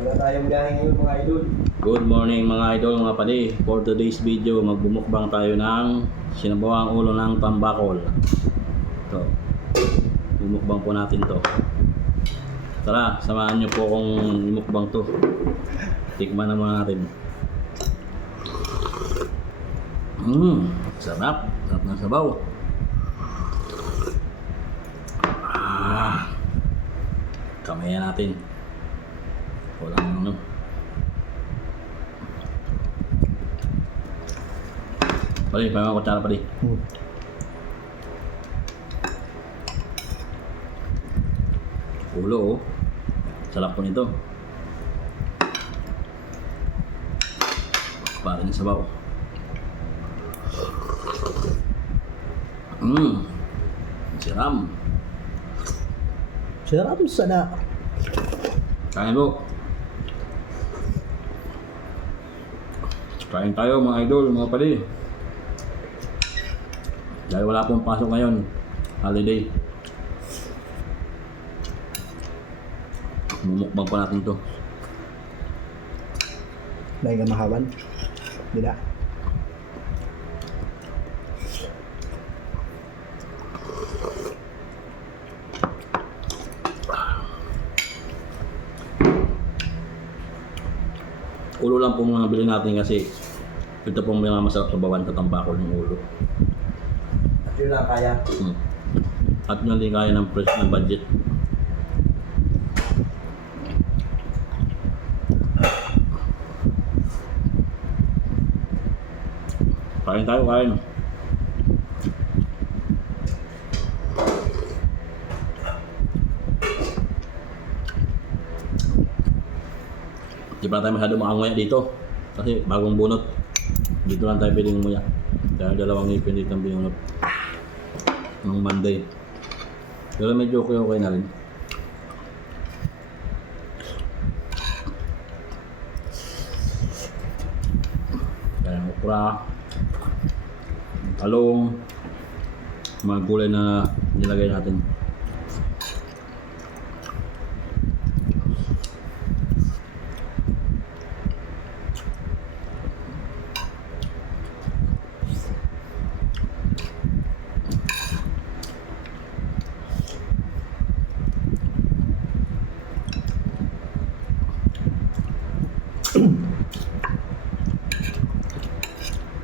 Wala tayong biyahe ngayon mga idol. Good morning mga idol, mga pali. For today's video, magbumukbang tayo ng sinabawang ulo ng tambakol. Ito, bumukbang po natin to. Tara, samahan nyo po kung imukbang to. Tikman na muna natin. Sarap. Sarap ng sabaw. Kamayan natin. Walang ano. Pali, paano ko tsara pali? Ulo oh. Sarap po nito. Parang sabaw. Siram. Sarap sana. Kain po. Kain tayo mga idol, mga pali. Dahil wala pong pasok ngayon. Holiday. Mumukbang pa natin to. Dahil ka mahawan. Bila. Ulo lang po mga bilhin natin kasi ito pong mga masarap sa bawan sa tambakol ng ulo. At yun lang kaya. At yun din kaya ng price ng budget. Kain tayo, kain. Di pa tayo masyado makanguya dito kasi bagong bunot. Dito lang tayo pwedeng umuya dahil dalawang ngipin dito ang binunot ng Monday. Pero medyo okay na rin. Kaya okra, talong, mga gulay na nilagay natin.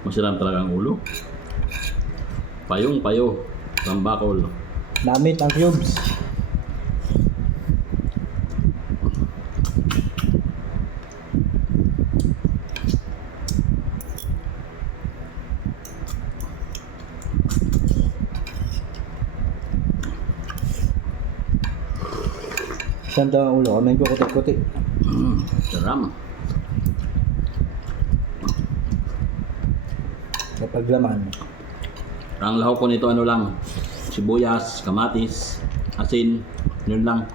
Masarap talaga ang ulo. Payong-payo, tambakol. Namit ang cubes. Saan daw ang ulo? Medyo kutik-kutik. Saram. Kapag laman. Ang lahok ko nito ano lang, sibuyas, kamatis, asin, yun lang.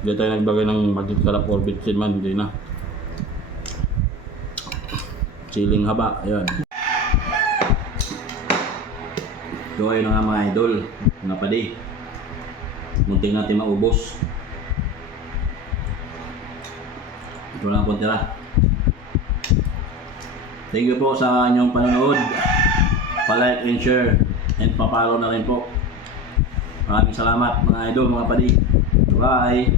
Hindi tayo nagbagay ng magic sarap or bitsin man, hindi na. Siling haba, ayun. So ayun na nga mga idol, mga padi. Munting natin maubos. Ito lang po tira. Thank you po sa inyong panonood. Pa-like and share and pa-follow na rin po. Maraming salamat mga idol, mga padi. Bye!